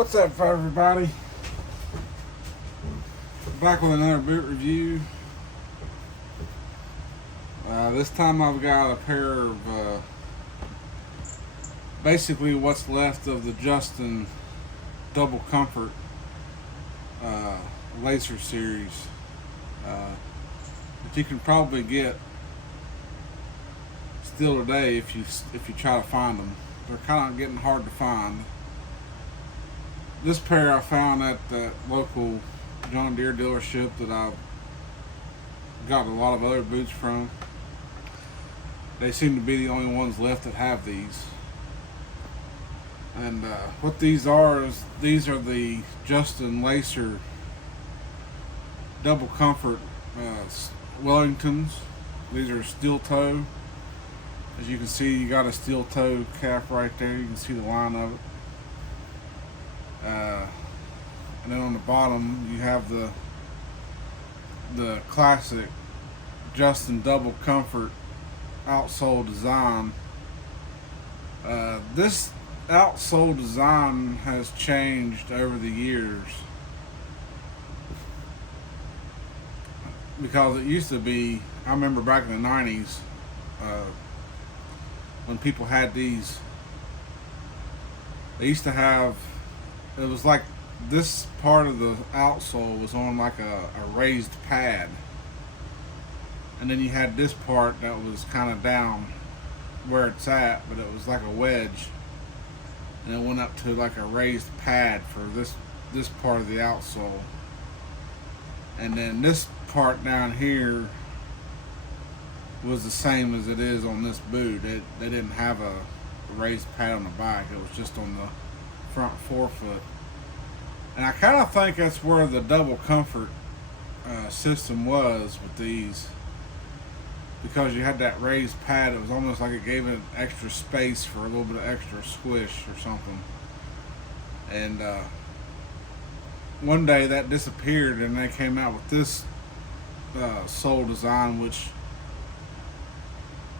What's up, everybody? Back with another boot review. This time I've got a pair of basically what's left of the Justin Double Comfort Lacer series that you can probably get still today if you try to find them. They're kind of getting hard to find. This pair I found at the local John Deere dealership that I've got a lot of other boots from. They seem to be the only ones left that have these. And what these are is these are the Justin Lacer Double Comfort Wellingtons. These are steel toe. As you can see, you got a steel toe cap right there. You can see the line of it. And then on the bottom you have the classic Justin Double Comfort outsole design. This outsole design has changed over the years because it used to be, I remember back in the 90s when people had these, they used to have, it was like this part of the outsole was on like a raised pad, and then you had this part that was kind of down where it's at, but it was like a wedge, and it went up to like a raised pad for this part of the outsole. And then this part down here was the same as it is on this boot. They didn't have a raised pad on the back, it was just on the front forefoot. And I kind of think that's where the Double Comfort system was with these, because you had that raised pad. It was almost like it gave it extra space for a little bit of extra squish or something. And one day that disappeared, and they came out with this sole design, which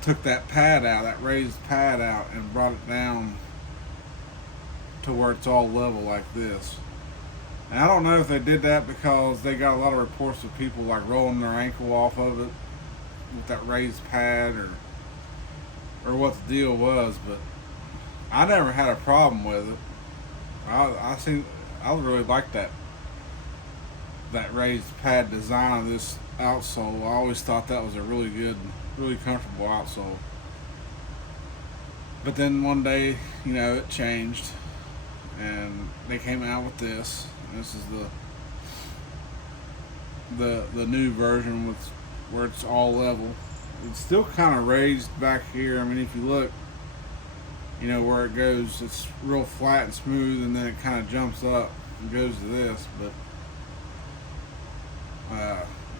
took that pad out, that raised pad out, and brought it down to where it's all level like this. And I don't know if they did that because they got a lot of reports of people like rolling their ankle off of it with that raised pad, or what the deal was, but I never had a problem with it. I really liked that raised pad design of this outsole. I always thought that was a really good, really comfortable outsole. But then one day, you know, it changed, and they came out with this. This is the new version with where it's all level. It's still kind of raised back here. I mean, if you look, you know, where it goes, it's real flat and smooth, and then it kind of jumps up and goes to this. But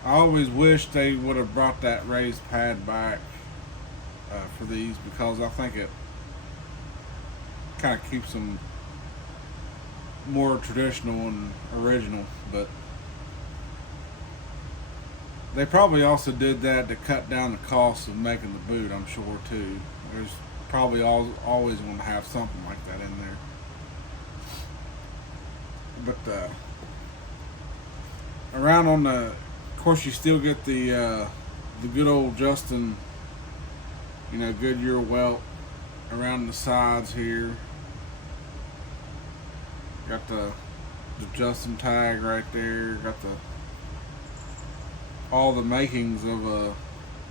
I always wish they would have brought that raised pad back for these, because I think it kind of keeps them more traditional and original. But they probably also did that to cut down the cost of making the boot, I'm sure, too. There's probably always going to have something like that in there. But around on the, of course, you still get the good old Justin, you know, Goodyear welt around the sides here. Got the Justin tag right there. Got all the makings of the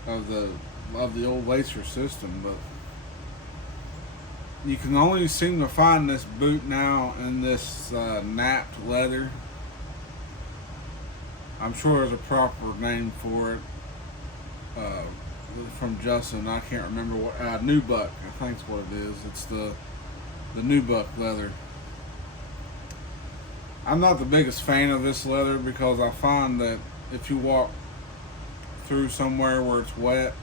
old Lacer system, but you can only seem to find this boot now in this napped leather. I'm sure there's a proper name for it from Justin. I can't remember what. Nubuck, I think is what it is. It's the Nubuck leather. I'm not the biggest fan of this leather because I find that if you walk through somewhere where it's wet,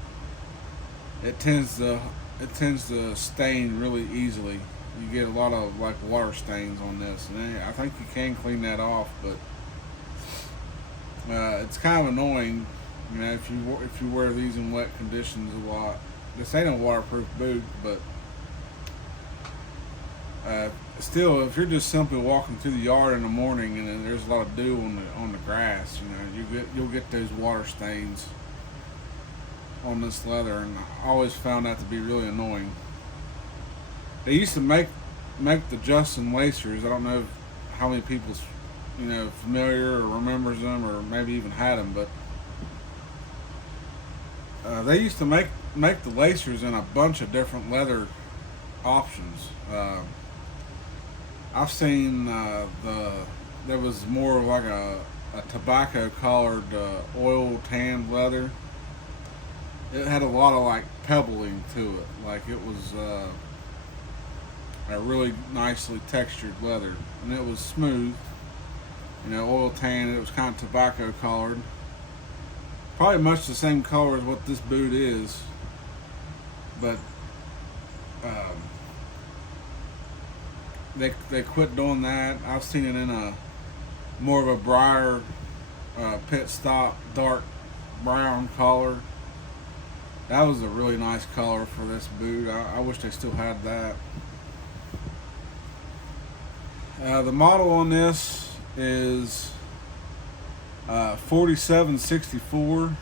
it tends to stain really easily. You get a lot of like water stains on this, and I think you can clean that off, but it's kind of annoying, you know, if you wear these in wet conditions a lot. This ain't a waterproof boot, but Uh, Still, if you're just simply walking through the yard in the morning and then there's a lot of dew on the grass, you'll get those water stains on this leather, and I always found that to be really annoying. They used to make the Justin Lacers. I don't know how many people's familiar or remembers them or maybe even had them, but they used to make the Lacers in a bunch of different leather options. I've seen there was more of like a tobacco colored oil tanned leather. It had a lot of like pebbling to it, like it was a really nicely textured leather, and it was smooth. Oil tan. It was kind of tobacco colored, probably much the same color as what this boot is, but um, they quit doing that. I've seen it in a more of a briar pit stop dark brown color. That was a really nice color for this boot. I wish they still had that. The model on this is 4764,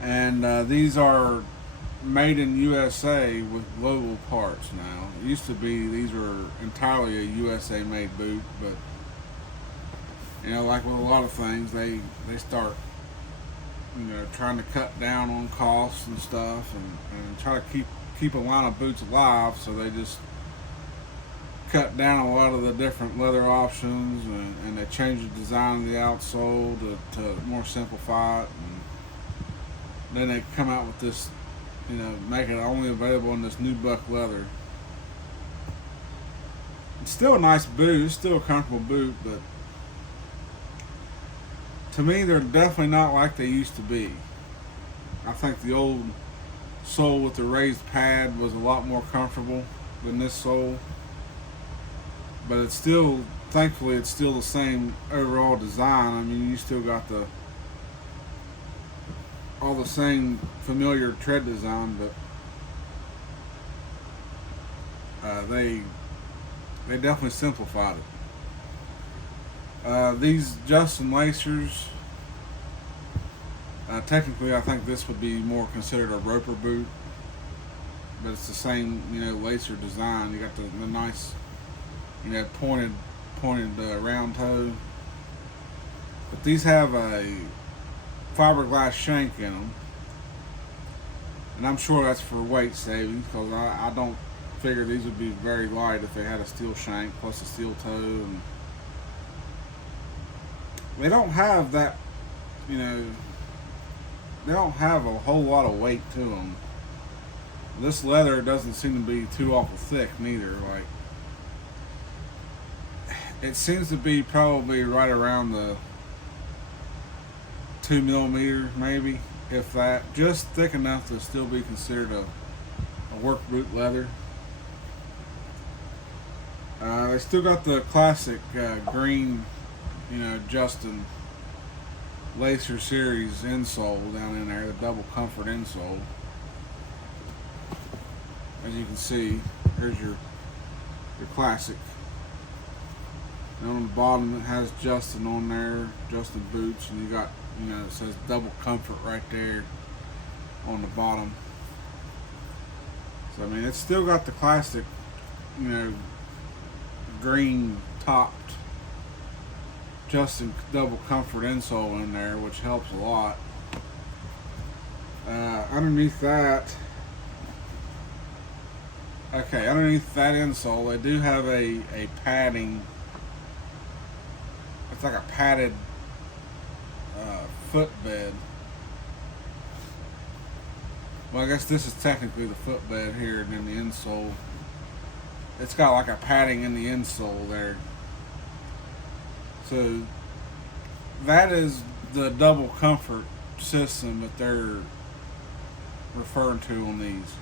and these are made in USA with global parts now. It used to be these were entirely a USA made boot, but like with a lot of things, they start trying to cut down on costs and stuff, and try to keep a line of boots alive, so they just cut down a lot of the different leather options, and they change the design of the outsole to more simplify it, and then they come out with this, make it only available in this nubuck leather. It's still a nice boot, it's still a comfortable boot, but to me they're definitely not like they used to be. I think the old sole with the raised pad was a lot more comfortable than this sole, but it's still, thankfully, it's still the same overall design. I mean, you still got all the same familiar tread design, but they definitely simplified it. These Justin Lacers, technically, I think this would be more considered a roper boot, but it's the same, lacer design. You got the nice, pointed round toe. But these have a fiberglass shank in them, and I'm sure that's for weight savings, because I don't figure these would be very light if they had a steel shank plus a steel toe, and they don't have that, they don't have a whole lot of weight to them. This leather doesn't seem to be too awful thick neither. Like, it seems to be probably right around the 2 millimeters, maybe, if that, just thick enough to still be considered a work boot leather. They still got the classic green, Justin Lacer Series insole down in there, the double comfort insole. As you can see, here's your classic. And on the bottom it has Justin on there, Justin boots, and you got, it says double comfort right there on the bottom. So I mean, it's still got the classic, green topped Justin double comfort insole in there, which helps a lot. Underneath that insole, they do have a padding. It's like a padded footbed. Well, I guess this is technically the footbed here, and then the insole. It's got like a padding in the insole there. So that is the double comfort system that they're referring to on these.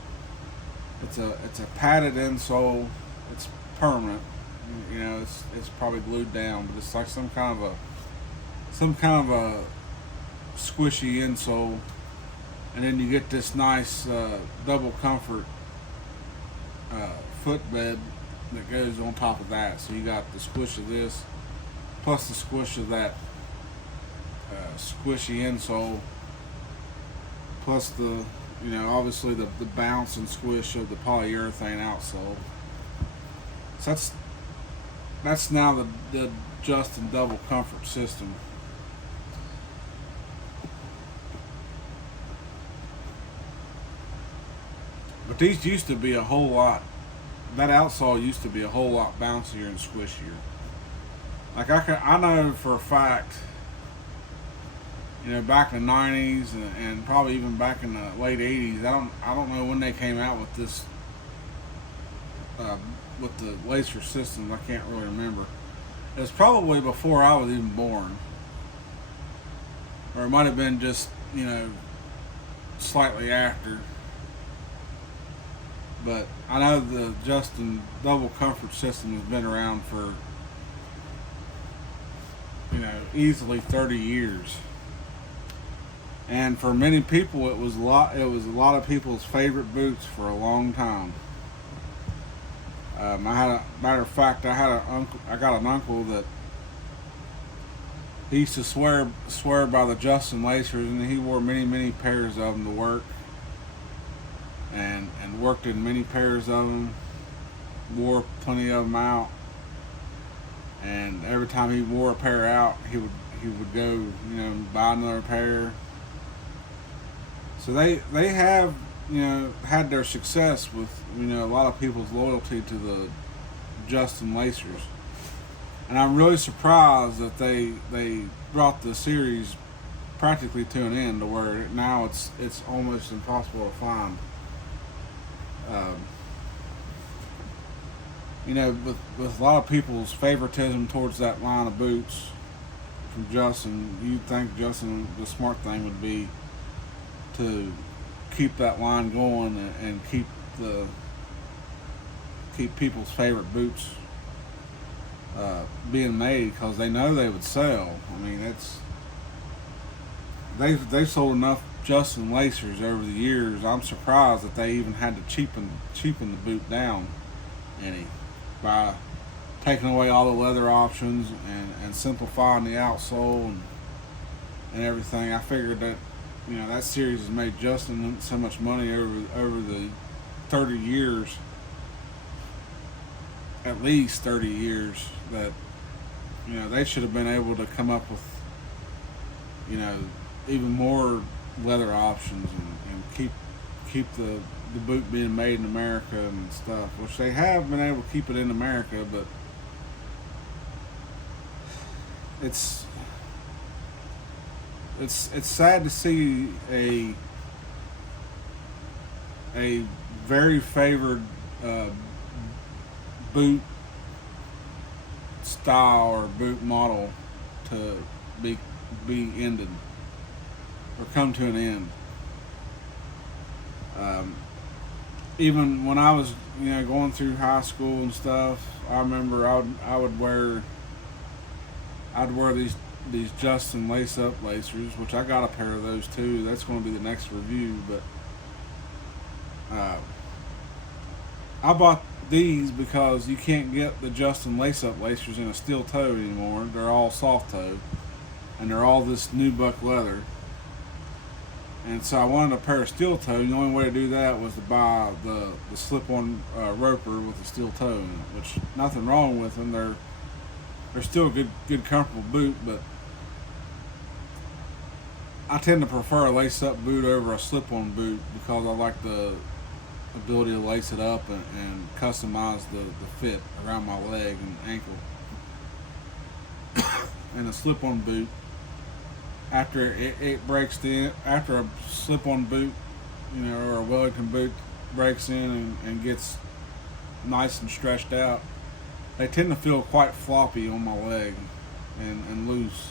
It's a padded insole. It's permanent. It's probably glued down, but it's like some kind of a squishy insole, and then you get this nice double comfort footbed that goes on top of that. So you got the squish of this, plus the squish of that squishy insole, plus the, obviously the bounce and squish of the polyurethane outsole. So that's now the Justin double comfort system. But these used to be a whole lot. That outsole used to be a whole lot bouncier and squishier. Like I know for a fact, back in the '90s and probably even back in the late '80s. I don't know when they came out with this, with the laser systems. I can't really remember. It was probably before I was even born, or it might have been just slightly after. But I know the Justin double comfort system has been around for easily 30 years. And for many people, it was a lot of people's favorite boots for a long time. Matter of fact, I got an uncle that he used to swear by the Justin Lacers, and he wore many pairs of them to work, and worked in many pairs of them, wore plenty of them out, and every time he wore a pair out, he would go buy another pair. So they have had their success with a lot of people's loyalty to the Justin Lacers, and I'm really surprised that they brought the series practically to an end, to where now it's almost impossible to find. With a lot of people's favoritism towards that line of boots from Justin, you'd think Justin, the smart thing would be to keep that line going and keep people's favorite boots being made, because they know they would sell. I mean, they've sold enough Justin Lacers over the years. I'm surprised that they even had to cheapen the boot down any, by taking away all the leather options and simplifying the outsole and everything. I figured that that series has made Justin so much money over the 30 years, at least 30 years, that they should have been able to come up with even more leather options and keep the boot being made in America and stuff, which they have been able to keep it in America. But it's sad to see a very favored boot style or boot model to be ended or come to an end. Even when I was going through high school and stuff, I remember I'd wear these Justin lace-up lacers, which I got a pair of those too. That's going to be the next review. But I bought these because you can't get the Justin lace-up lacers in a steel toe anymore. They're all soft toe, and they're all this nubuck leather. And so I wanted a pair of steel toe. The only way to do that was to buy the slip-on roper with a steel toe in it, which nothing wrong with them. They're still a good comfortable boot, but I tend to prefer a lace-up boot over a slip-on boot, because I like the ability to lace it up and customize the fit around my leg and ankle. And a slip-on boot, after it breaks after a slip-on boot, or a Wellington boot breaks in and gets nice and stretched out, they tend to feel quite floppy on my leg and loose.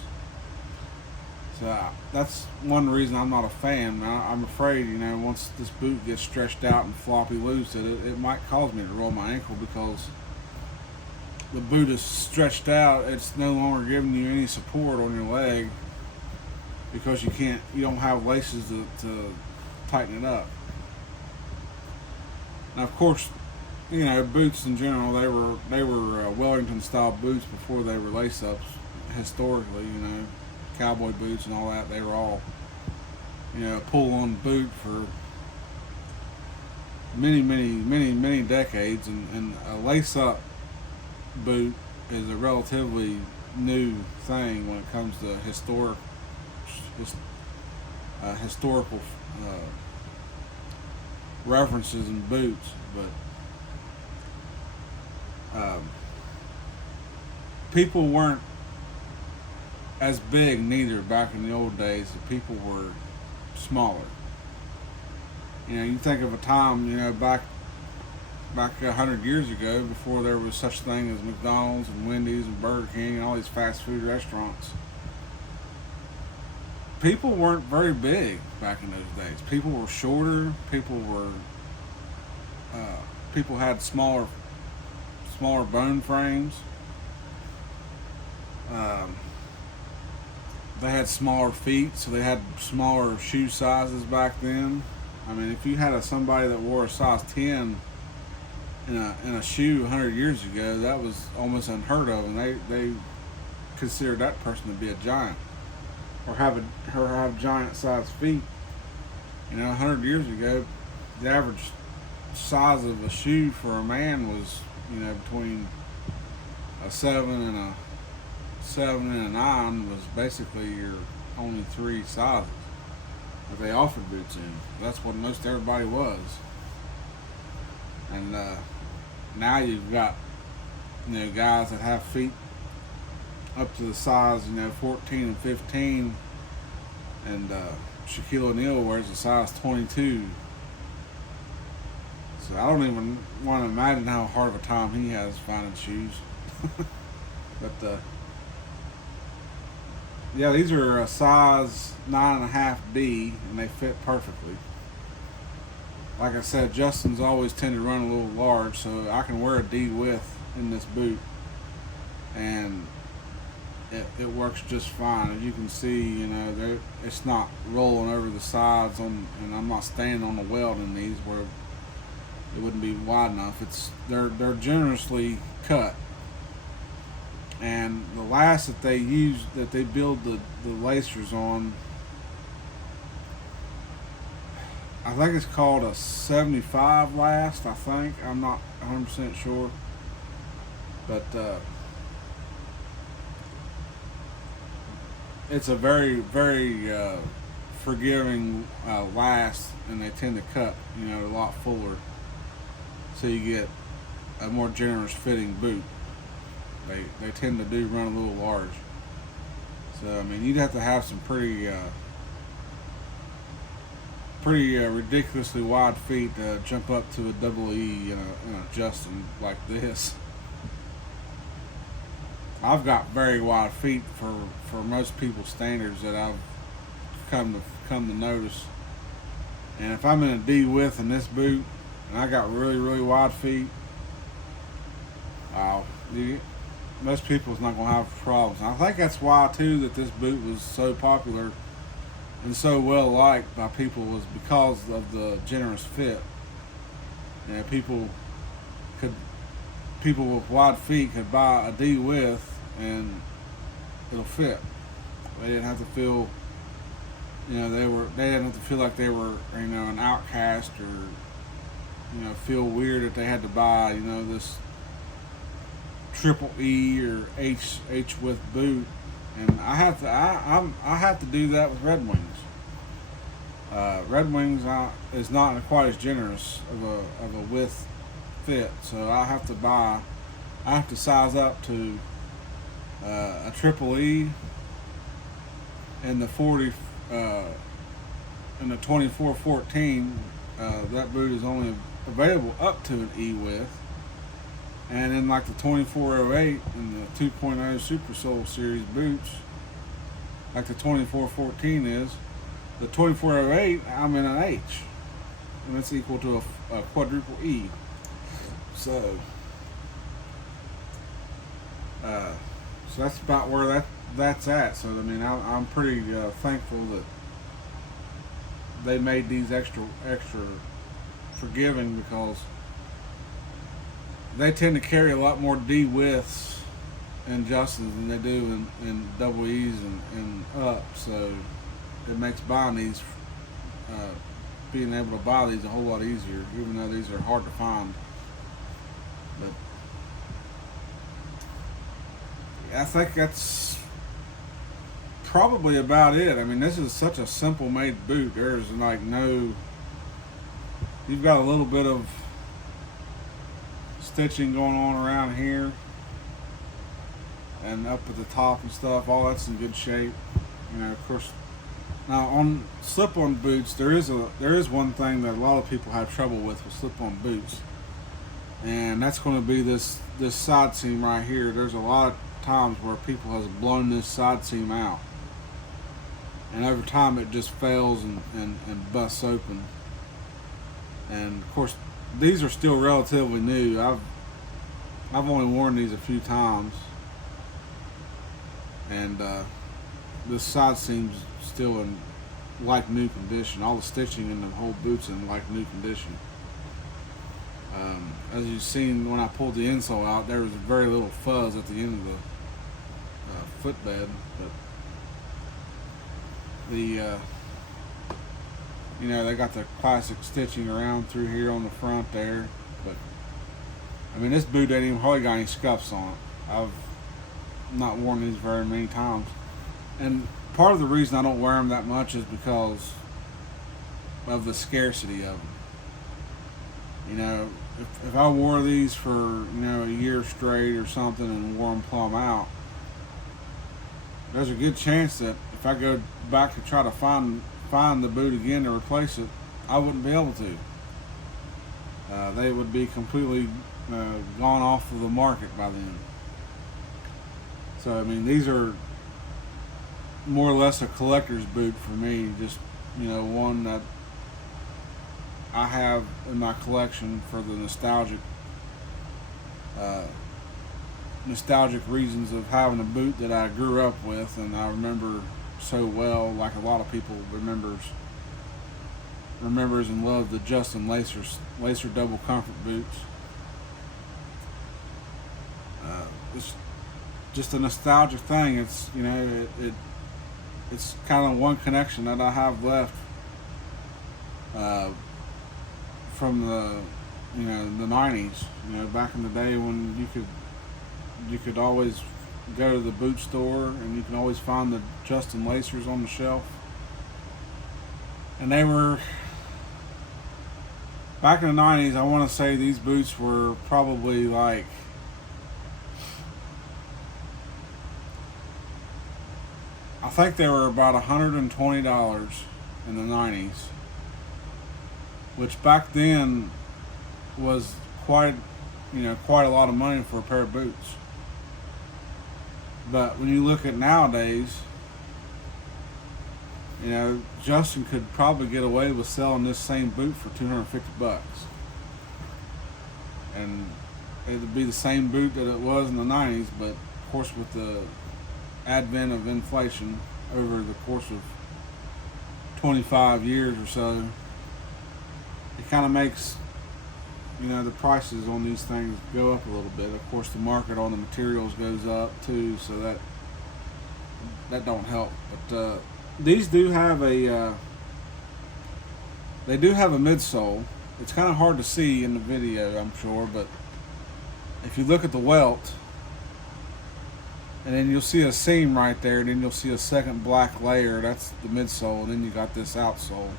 So that's one reason I'm not a fan. I'm afraid, once this boot gets stretched out and floppy loose, it might cause me to roll my ankle, because the boot is stretched out. It's no longer giving you any support on your leg, because you don't have laces to tighten it up. Now, of course, boots in general, they were Wellington style boots before they were lace ups. Historically, cowboy boots and all that, they were all a pull on boot for many decades, and a lace up boot is a relatively new thing when it comes to historical references in boots. But people weren't as big neither back in the old days. The people were smaller. You think of a time, back 100 years ago, before there was such thing as McDonald's and Wendy's and Burger King and all these fast food restaurants. People weren't very big back in those days. People were shorter. People had smaller bone frames. They had smaller feet, so they had smaller shoe sizes back then. I mean, if you had somebody that wore a size 10 in a shoe 100 years ago, that was almost unheard of, and they considered that person to be a giant, or have giant sized feet. 100 years ago, the average size of a shoe for a man was between a 7 and a 9 was basically your only three sizes that they offered boots in. That's what most everybody was. And now you've got guys that have feet up to the size 14 and 15, and Shaquille O'Neal wears a size 22. So I don't even want to imagine how hard of a time he has finding shoes. But yeah, these are a size 9.5D, and they fit perfectly. Like I said, Justin's always tend to run a little large, so I can wear a D width in this boot, and it works just fine. As you can see, it's not rolling over the sides and I'm not standing on the weld in these where it wouldn't be wide enough. They're generously cut. And the last that they build the lacers on, I think it's called a 75 last, I think. I'm not 100% sure. But it's a very, very forgiving last, and they tend to cut, a lot fuller. So you get a more generous fitting boot. They tend to run a little large. So, I mean, you'd have to have some pretty ridiculously wide feet to jump up to a double E in a Justin like this. I've got very wide feet for most people's standards that I've come to notice. And if I'm in a D width in this boot and I got really, really wide feet, most people's not gonna have problems. And I think that's why too that this boot was so popular and so well liked by people, was because of the generous fit. People with wide feet could buy a D width and it'll fit. They didn't have to feel, they didn't have to feel like they were, an outcast, or, feel weird that they had to buy, this triple E or H width boot. And I have to do that with Red Wings. Red Wings is not quite as generous of a width fit, so I have to size up to a triple E, and the 40 and the 2414. That boot is only available up to an E width. And then like the 2408 and the 2.0 Super Soul Series boots, like the 2414 is, the 2408, I'm in an H. And that's equal to a quadruple E. So that's about where that's at. So, I mean, I'm pretty thankful that they made these extra forgiving, because they tend to carry a lot more D widths in Justins than they do in double E's and up. So it makes buying these, being able to buy these a whole lot easier, even though these are hard to find. But I think that's probably about it. I mean, this is such a simple made boot. There's like no, you've got a little bit of stitching going on around here and up at the top and stuff. All that's in good shape. You know, of course. Now on slip-on boots, there is one thing that a lot of people have trouble with slip-on boots, and that's going to be this side seam right here. There's a lot of times where people has blown this side seam out, and over time it just fails and busts open. And of course, these are still relatively new. I've only worn these a few times, and this side seam's still in like new condition. All the stitching in the whole boot's in like new condition. As you've seen when I pulled the insole out, there was very little fuzz at the end of the footbed, but the you know, they got the classic stitching around through here on the front there. But I mean, this boot ain't even hardly got any scuffs on it. I've not worn these very many times, and part of the reason I don't wear them that much is because of the scarcity of them. You know, if I wore these for, you know, a year straight or something and wore them plumb out, there's a good chance that if I go back to try to find the boot again to replace it, I wouldn't be able to. They would be completely gone off of the market by then. So I mean, these are more or less a collector's boot for me. Just, you know, one that I have in my collection for the nostalgic reasons of having a boot that I grew up with and I remember so well, like a lot of people remembers and loves the Justin Lacer double comfort boots. It's just a nostalgic thing. It's, you know, it's kind of one connection that I have left from the, you know, the 90s. You know, back in the day when you could always go to the boot store and you can always find the Justin Lacers on the shelf. And they were, back in the 90s, I want to say these boots were probably like, I think they were about $120 in the 90s, which back then was quite a lot of money for a pair of boots. But when you look at nowadays, you know, Justin could probably get away with selling this same boot for $250. And it'd be the same boot that it was in the 90s, but of course with the advent of inflation over the course of 25 years or so, it kind of makes, you know, the prices on these things go up a little bit. Of course, the market on the materials goes up too, so that don't help. But these do have a midsole. It's kind of hard to see in the video, I'm sure, but if you look at the welt, and then you'll see a seam right there, and then you'll see a second black layer. That's the midsole, and then you got this outsole.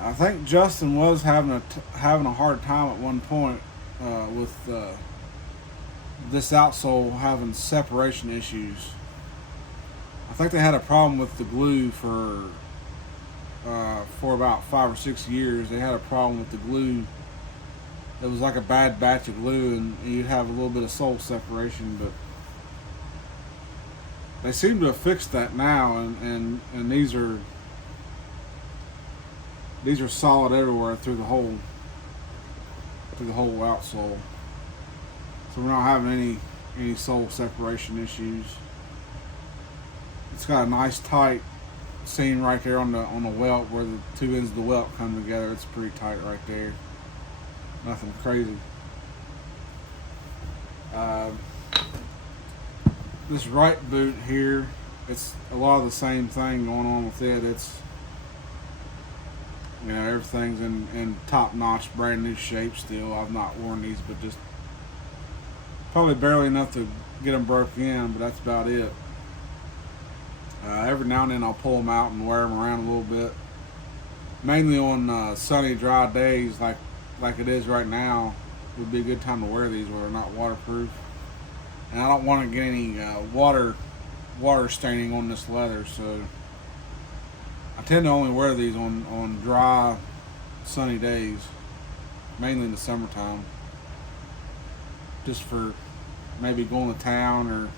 I think Justin was having a hard time at one point with this outsole having separation issues. I think they had a problem with the glue for about 5 or 6 years. They had a problem with the glue. It was like a bad batch of glue, and you'd have a little bit of sole separation, but they seem to have fixed that now, and these are solid everywhere through the whole outsole. So we're not having any sole separation issues. It's got a nice tight seam right there on the welt where the two ends of the welt come together. It's pretty tight right there. Nothing crazy. Uh, this right boot here, it's a lot of the same thing going on with it. It's, you know, everything's in top-notch, brand new shape still. I've not worn these, but just probably barely enough to get them broke in, but that's about it. Every now and then I'll pull them out and wear them around a little bit. Mainly on sunny, dry days like it is right now, would be a good time to wear these where they're not waterproof. And I don't want to get any water staining on this leather, so I tend to only wear these on dry, sunny days, mainly in the summertime, just for maybe going to town, or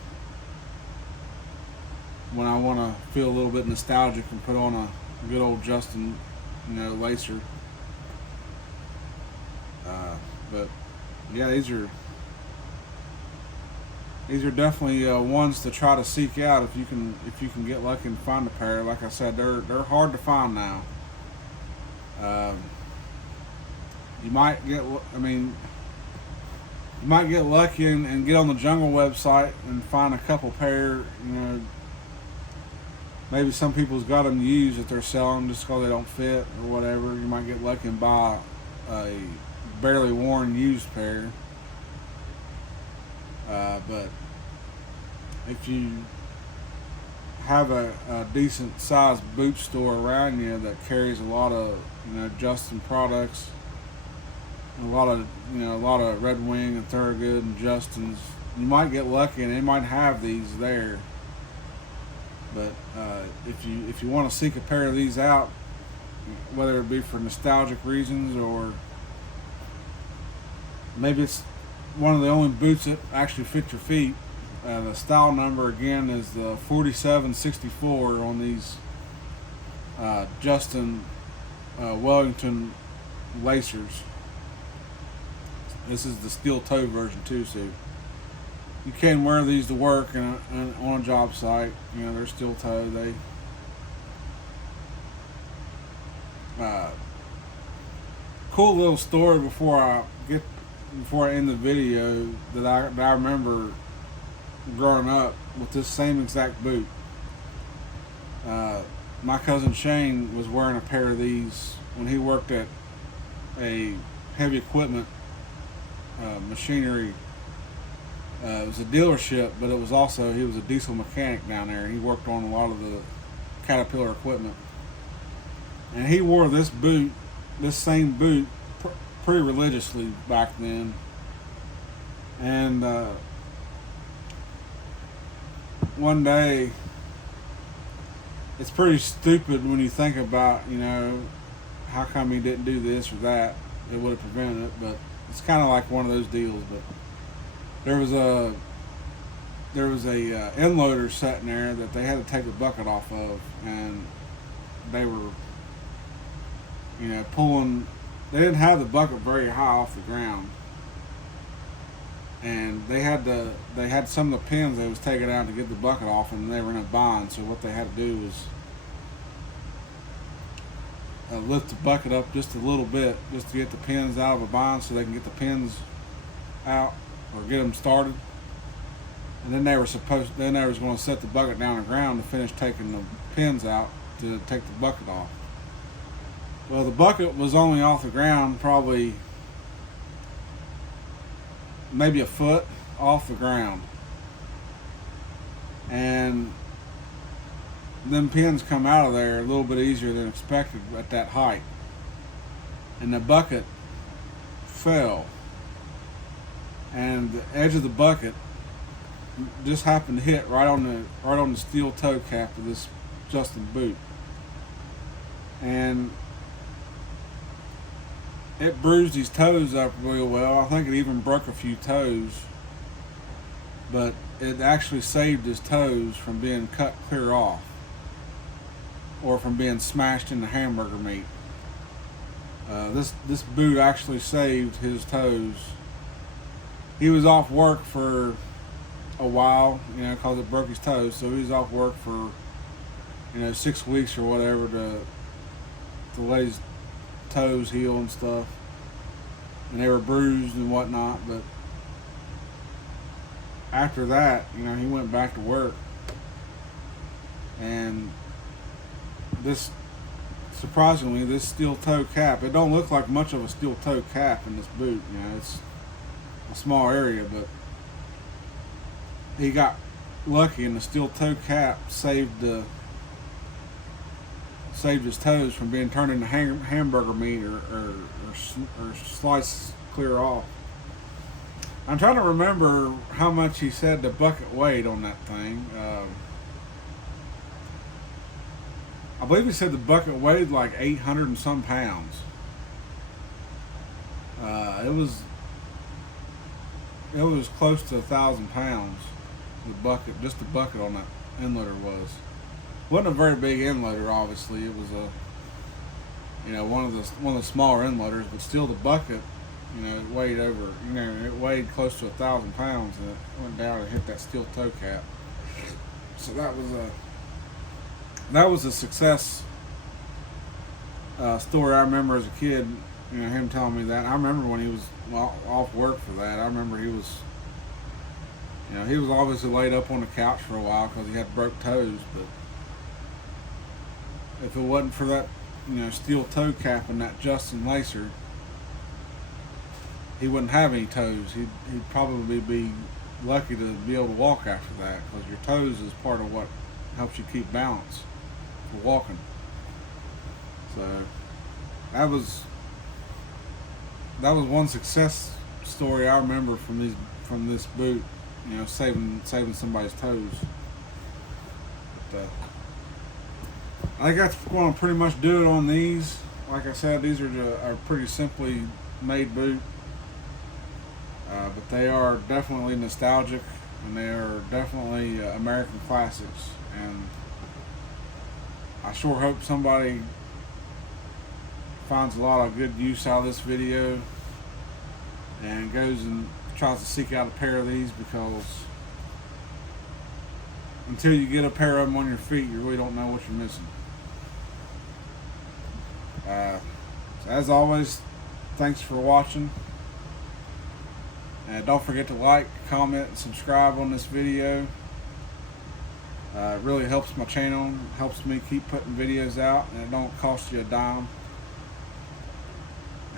when I want to feel a little bit nostalgic and put on a good old Justin, you know, lacer. But yeah, these are definitely ones to try to seek out if you can get lucky and find a pair. Like I said, they're hard to find now. You might get lucky and get on the Jungle website and find a couple pair. You know, maybe some people's got them used that they're selling just because they don't fit or whatever. You might get lucky and buy a barely worn used pair. But if you have a decent sized boot store around you that carries a lot of, you know, Justin products, and a lot of Red Wing and Thorogood and Justins, you might get lucky and they might have these there. But if you want to seek a pair of these out, whether it be for nostalgic reasons or maybe it's one of the only boots that actually fit your feet, the style number again is the 4764 on these Justin Wellington lacers. This is the steel toe version too, so you can wear these to work on a job site. You know, they're steel toe. Cool little story before I end the video that I remember growing up with this same exact boot. My cousin Shane was wearing a pair of these when he worked at a heavy equipment machinery. It was a dealership, but he was a diesel mechanic down there. He worked on a lot of the Caterpillar equipment, and he wore this same boot pretty religiously back then. And one day, it's pretty stupid when you think about, you know, how come he didn't do this or that. It would have prevented it, but it's kind of like one of those deals. But there was a end loader sitting there that they had to take the bucket off of, and they were, you know, pulling. They didn't have the bucket very high off the ground, and they had some of the pins they was taking out to get the bucket off, and they were in a bind. So what they had to do was lift the bucket up just a little bit, just to get the pins out of a bind, so they can get the pins out or get them started. And then they was going to set the bucket down on the ground to finish taking the pins out to take the bucket off. Well, the bucket was only off the ground probably maybe a foot off the ground, and them pins come out of there a little bit easier than expected at that height, and the bucket fell, and the edge of the bucket just happened to hit right on the steel toe cap of this Justin boot, and it bruised his toes up real well. I think it even broke a few toes, but it actually saved his toes from being cut clear off or from being smashed into hamburger meat. This boot actually saved his toes. He was off work for a while, you know, because it broke his toes, so he was off work for, you know, 6 weeks or whatever to let his toes heal and stuff, and they were bruised and whatnot. But after that, you know, he went back to work, and this, surprisingly, this steel toe cap, it don't look like much of a steel toe cap in this boot. You know, it's a small area, but he got lucky, and the steel toe cap saved his toes from being turned into hamburger meat or sliced clear off. I'm trying to remember how much he said the bucket weighed on that thing. I believe he said the bucket weighed like 800 and some pounds. It was close to 1,000 pounds. The bucket, just the bucket on that end loader wasn't a very big end loader. Obviously, it was one of the smaller end loaders, but still the bucket, you know, it weighed over, you know, it weighed close to 1,000 pounds, and it went down and hit that steel toe cap. So that was a success story. I remember as a kid, you know, him telling me that. I remember when he was off work for that. I remember he was obviously laid up on the couch for a while because he had broke toes. But if it wasn't for that, you know, steel toe cap and that Justin lacer, he wouldn't have any toes. He'd probably be lucky to be able to walk after that, because your toes is part of what helps you keep balance for walking. So that was one success story I remember from this boot, you know, saving somebody's toes. But, I think that's going to pretty much do it on these. Like I said, these are pretty simply made boot, but they are definitely nostalgic, and they are definitely American classics. And I sure hope somebody finds a lot of good use out of this video and goes and tries to seek out a pair of these, because until you get a pair of them on your feet, you really don't know what you're missing. So as always, thanks for watching, and don't forget to like, comment, and subscribe on this video. It really helps my channel, helps me keep putting videos out, and it don't cost you a dime.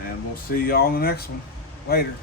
And we'll see y'all in the next one. Later.